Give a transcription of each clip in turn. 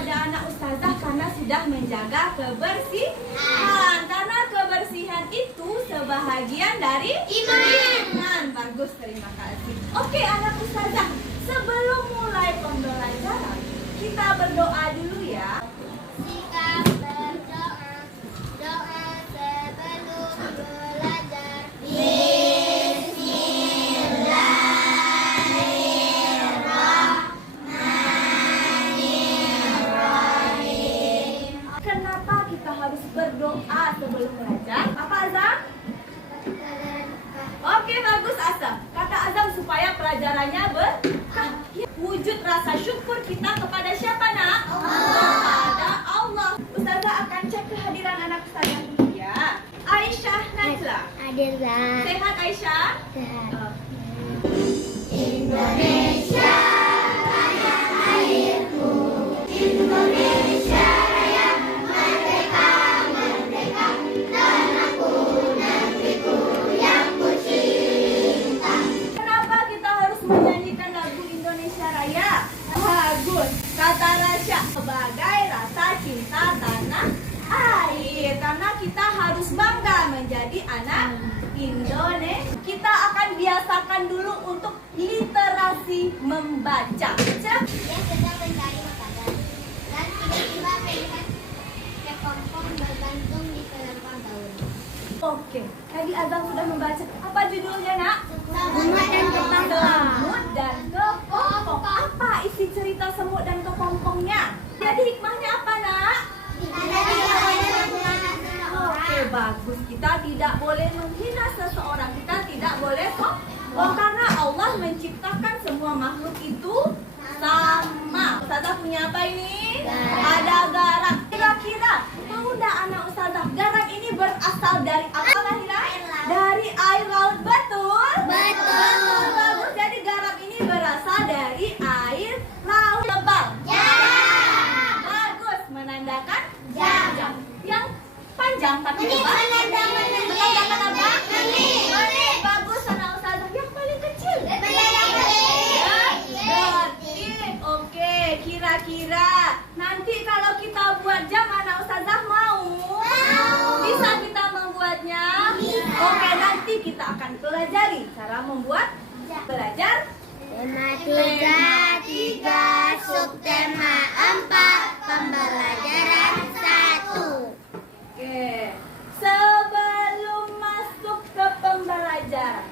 kepada anak ustazah karena sudah menjaga kebersihan. Karena kebersihan itu sebahagian dari iman. Bagus, terima kasih. Oke, anak ustazah, sebelum mulai pembelajaran, kita berdoa dulu ya. Sikap berdoa, doa sebelum belajar. Bismillahirrahmanirrahim. Kenapa kita harus berdoa sebelum belajar? Apa Azam? Oke, bagus Azam. Kata Azam supaya pelajarannya berkah. Wujud rasa syukur kita kepada siapa, Nak? Kepada Allah. Ustazah akan cek kehadiran anak ustazah dulu ya. Aisyah Najla. Adalah Sehat Aisyah? sehat. Indonesia raya airku. Indonesia raya merdeka, merdeka. Tanahku, negeriku yang ku cinta. Kenapa kita harus menyanyikan lagu Indonesia Raya? Bagus, kata Rasya, sebagai rasa cinta tanah air. Karena kita harus bangga menjadi anak Indonesia. Kita akan biasakan dulu untuk literasi membaca. Dia sedang mencari makanan dan tiba-tiba melihat kepompong bergantung di selompong daun. Oke, tadi Azam sudah membaca. Apa judulnya, Nak? Semut dan kepompong. Semut dan kepompong. Apa isi cerita semut dan kepompongnya? Jadi hikmahnya apa, Nak? Oke, bagus. Kita tidak boleh menghina seseorang. Kita tidak boleh sombong karena Allah menciptakan semua makhluk itu sama. Ustazah punya apa ini? Garam. Ada garam. Kira-kira tahu enggak anak ustazah, garam ini berasal dari apa, Lahira? Dari air laut, betul? Betul. Bagus. Jadi garam ini berasal dari air laut. Tebal. Bagus, menandakan jam. Yang panjang tapi tebal. Menandakan apa? Menit. Bagus, anak ustazah. Yang paling kecil? Detik. Oke, kira-kira nanti kalau kita buat jam, anak ustazah mau? Bisa kita membuatnya? Oke, nanti kita akan pelajari cara membuat. Belajar Tema 3, subtema 4, pembelajaran 1. Oke, sebelum masuk ke pembelajaran,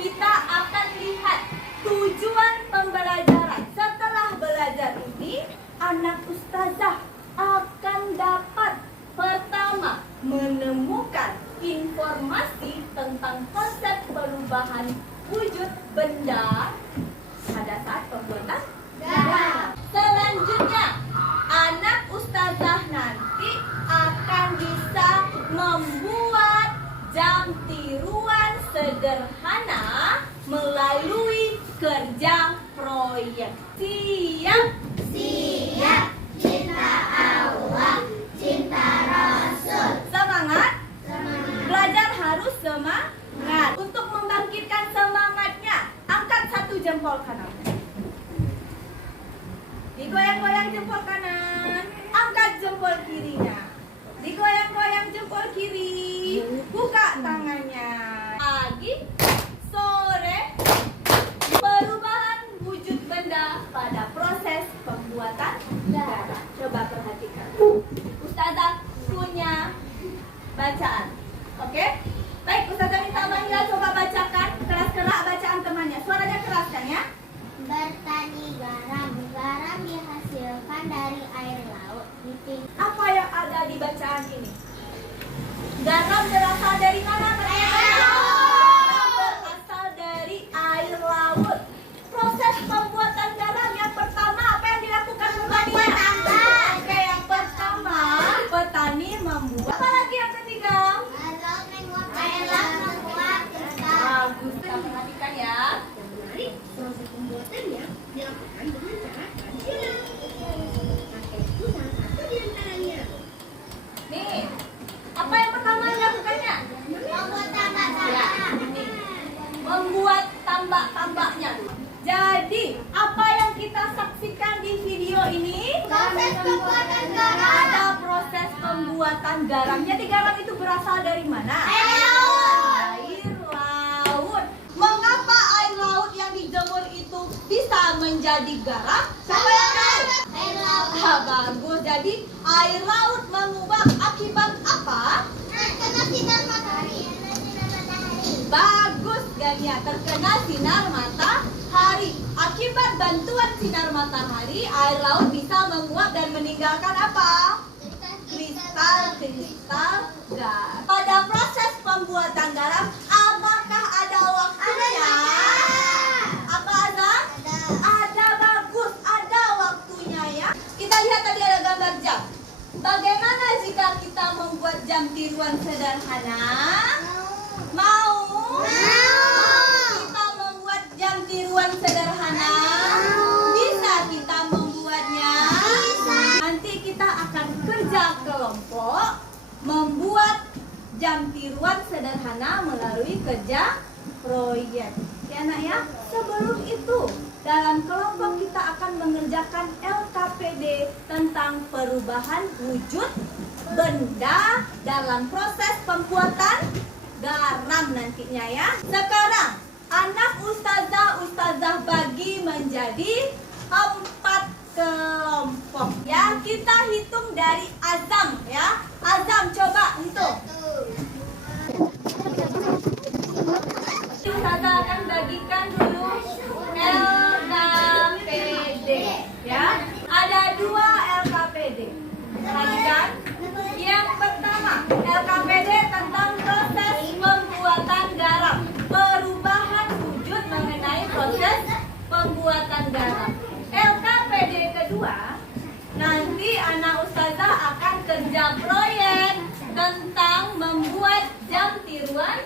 kita akan lihat tujuan pembelajaran. Setelah belajar ini, anak ustazah akan dapat pertama menemukan informasi tentang konsep perubahan wujud benda pada saat pembuatan garam. Selanjutnya, anak ustazah nanti akan bisa membuat jam tiruan sederhana melalui kerja proyek. Siap? Siap. Cinta Allah, cinta Rasul. Semangat? Semangat. Belajar harus semangat. Untuk membangkitkan semangatnya, angkat satu jempol kanan. Digoyang-goyang jempol kanan. Angkat jempol kirinya. Digoyang-goyang jempol kiri. Buka tangannya. Pagi, sore, perubahan wujud benda pada proses pembuatan garam. Coba perhatikan. Ustazah punya bacaan. Oke? Baik, Ustazah minta Mahira coba bacakan keras-keras bacaan temannya. Suaranya keras kan ya? Bertani garam. Garam dihasilkan dari air laut. Apa yang ada di bacaan ini? Garam berasal dari mana? Garam berasal dari air laut. Proses pembuatan garam yang pertama apa yang dilakukan petani? Oke, yang pertama petani membuat. Apa lagi yang ketiga? Air laut membuat kristal. Bagus, kita perhatikan ya. Menarik, proses pembuatannya dilakukan dengan cara tradisional. Pakai itu salah satu di antaranya. Nih, apa yang pertama dilakukannya? pembuatan garam. Ada proses pembuatan garam. Jadi garam itu berasal dari mana? Air laut. Air laut. Mengapa air laut yang dijemur itu bisa menjadi garam? Siapa yang tahu? Air laut. Bagus. Jadi air laut mengubah akibat apa? Terkena sinar matahari. Bagus Gania, terkena sinar matahari. Akibat bantuan sinar matahari, air laut bisa menguap dan meninggalkan apa? Kristal garam. Pada proses pembuatan garam, apakah ada waktunya? Apa ada? Ada, bagus, ada waktunya ya. Kita lihat tadi ada gambar jam. Bagaimana jika kita membuat jam tiruan sederhana? Mau? Kita membuat jam tiruan sederhana? Bisa kita membuatnya? Nanti kita akan kerja kelompok membuat jam tiruan sederhana melalui kerja proyek. Ya anak ya, sebelum itu dalam kelompok kita akan mengerjakan LKPD tentang perubahan wujud benda dalam proses pembuatan garam nantinya ya. Sekarang anak ustazah bagi menjadi 4 kelompok ya. Kita hitung dari Azam ya. Azam coba hitung. Ustazah akan bagikan dulu LKPD ya. Ada 2 LKPD. Bagikan. Yang pertama, LKPD tentang proses pembuatan garam. Perubahan wujud mengenai proses pembuatan garam. LKPD kedua, nanti anak ustazah akan kerja proyek tentang membuat jam tiruan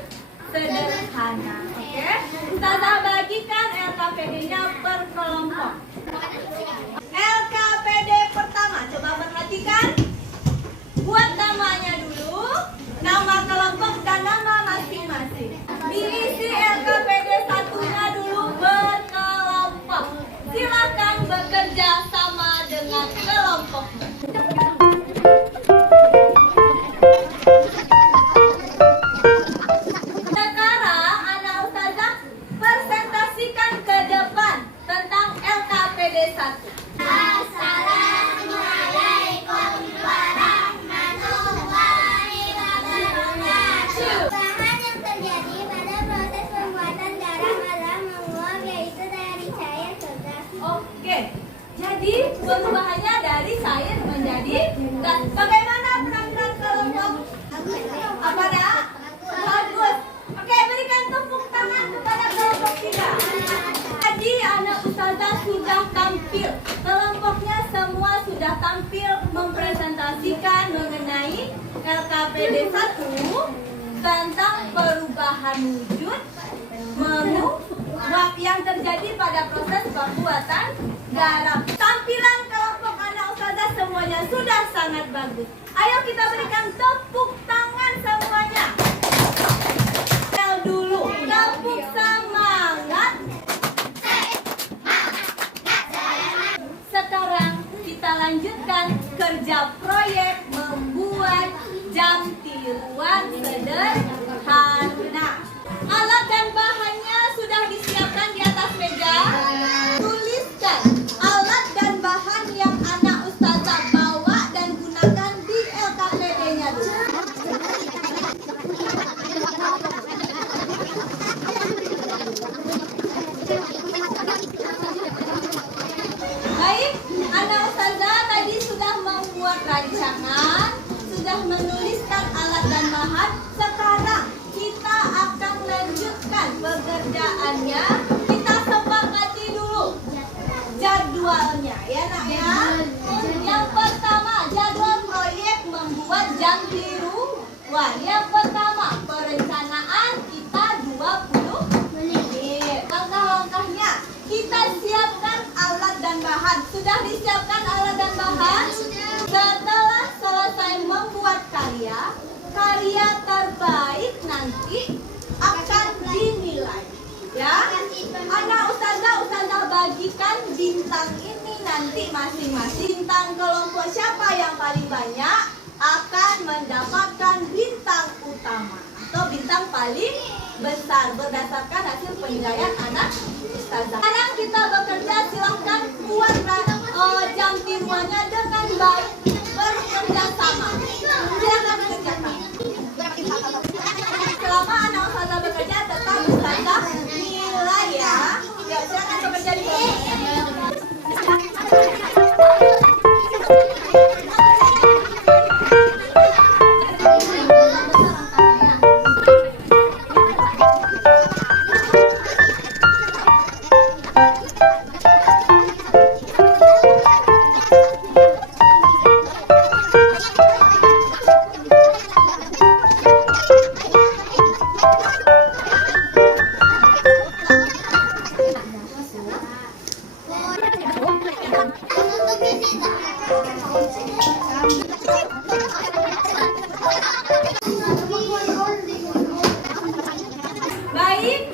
sederhana. Oke? Ustazah bagikan LKPD-nya per kelompok. LKPD pertama, coba perhatikan. Buat namanya dulu, nama kelompok dan nama masing-masing. Diisi LKPD satunya dulu berkelompok. Silakan bekerja sama dengan kelompoknya. Sekarang anak ustazah presentasikan ke depan tentang LKPD 1. Assalamualaikum warahmatullahi wabarakatuh. Bahan yang terjadi pada proses pembuatan garam adalah menguap, yaitu dari cair ke gas. Oke, jadi perubahannya dari cair menjadi gas. Bagaimana penampilan kelompok? Apa dah? Bagus. Oke, berikan tepuk tangan kepada kelompok kita. Tadi anak ustazah sudah tampil. Kelompoknya semua sudah tampil mempresentasikan mengenai LKPD 1 tentang perubahan wujud menguap yang terjadi pada proses pembuatan garam. Tampilan kelompok anak ustazah semuanya sudah sangat bagus. Ayo kita berikan tepuk tangan semuanya. Dulu, tepuk semangat. Sekarang kita lanjutkan kerja proyek membuat jam tiruan sederhana. Alat dan bahannya sudah disiapkan di atas meja. Tuliskan alat dan bahan yang anak ustazah bawa dan gunakan di LKPD-nya dulu. Baik, anak ustazah tadi sudah membuat rancangan, sudah menuliskan alat dan bahan. Sekarang kita akan lanjutkan pekerjaannya. Kita sepakati dulu jadwalnya ya nak ya. Yang pertama, jadwal proyek membuat jam tiruan. Yang pertama, perencanaan kita 20 menit. Langkah-langkahnya, kita siapkan alat dan bahan. Sudah disiapkan alat dan bahan? Setelah selesai membuat karya terbaik nanti akan dinilai. Ya, anak ustazah bagikan bintang ini nanti masing-masing. Bintang kelompok paling banyak akan mendapatkan bintang utama atau bintang paling besar berdasarkan hasil penilaian anak ustazah. Sekarang kita bekerja, silahkan buat jam tiruannya dengan baik, bekerja sama. Silahkan kerjakan. Selama anak ustazah bekerja, tetap ustazah nilai ya. Ya, silahkan bekerja di bawah. Baik,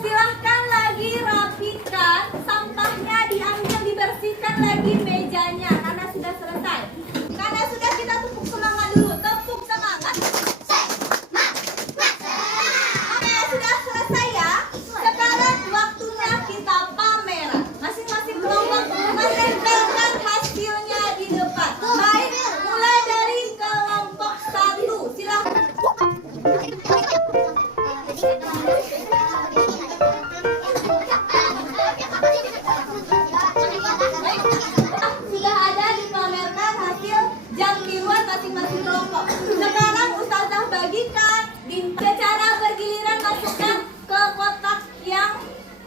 silahkan lagi rapikan sampahnya, diambil, dibersihkan lagi mejanya karena sudah selesai. Karena sudah, kita tepuk semangat dulu, tepuk semangat. Oke, sudah selesai ya. Sekarang waktunya kita pameran. Masing-masing kelompok menempelkan hasilnya di depan. Baik, mulai dari kelompok 1. Silahkan. Sudah ada dipamerkan hasil jam tiruan masing-masing kelompok. Sekarang ustazah bagikan secara bergiliran, masukkan ke kotak yang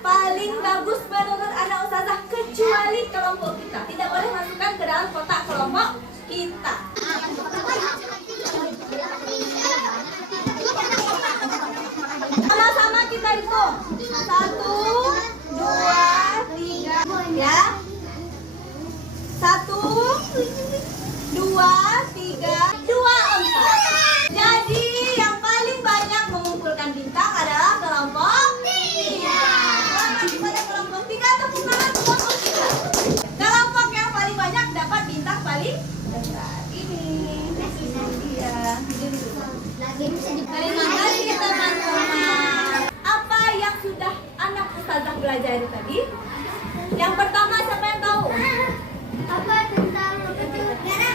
paling bagus menurut anak ustazah, kecuali kelompok kita. Tidak boleh masukkan ke dalam kotak kelompok kita. Sama-sama kita hitung. 1, 2, 3 ya. 1, 2, 3, 2, 4. Jadi yang paling banyak mengumpulkan bintang adalah kelompok 3. Pada kelompok 3 tepuk tangan kelompok 3. Kelompok yang paling banyak dapat bintang paling besar. Ini dia. Terima kasih teman-teman. Apa yang sudah anak ustazah pelajari tadi? Yang pertama, siapa yang tahu? Apa tentang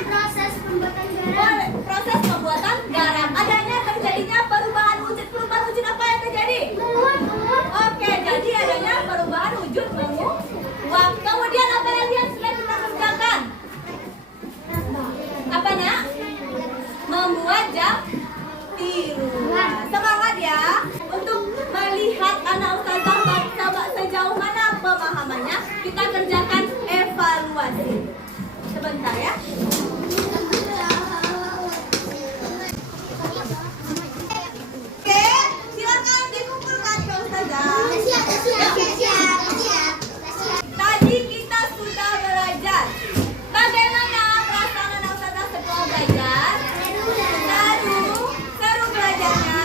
proses pembuatan garam? Proses pembuatan garam. Adanya terjadinya perubahan wujud. Perubahan wujud apa yang terjadi? Oke, jadi adanya perubahan wujud menguap. Kemudian apa lagi yang sudah kita kerjakan? Apanya? Membuat jam tiruan. Semangat ya untuk melihat anak ustazah sejauh mana pemahamannya. Kita kerjakan evaluasi. Sebentar ya. Oke, silakan dikumpulkan ke ustazah. Tadi kita sudah belajar bagaimana perasaan anak ustazah setelah belajar. Seru belajarnya.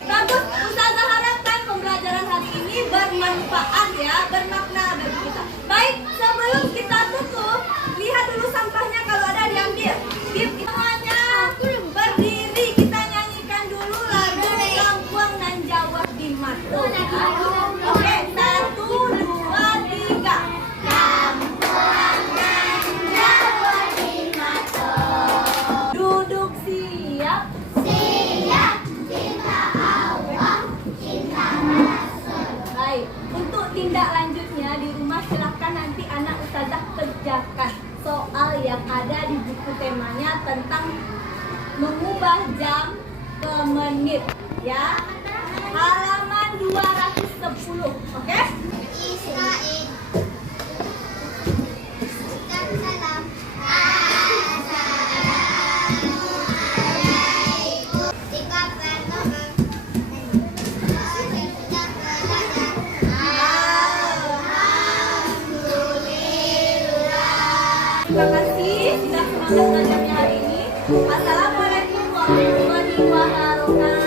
Bagus, ustazah harapkan pembelajaran hari ini bermanfaat ya, bermakna bagi kita. Baik, sebelum kita tutup, lihat dulu sampahnya, kalau ada diambil. Semuanya berdiri, kita nyanyikan dulu lagu Kampung Nan Jawa di Mato. Oke, 1, 2, 3. Kampung Nan Jawa di Mato. Duduk siap. Baik, untuk tindak lanjutnya di rumah silahkan nanti anak ustazah kerjakan soal yang ada di buku temanya tentang mengubah jam ke menit ya. Halaman 210, oke? Terima kasih sudah semangat belajarnya hari ini. Assalamualaikum warahmatullahi wabarakatuh.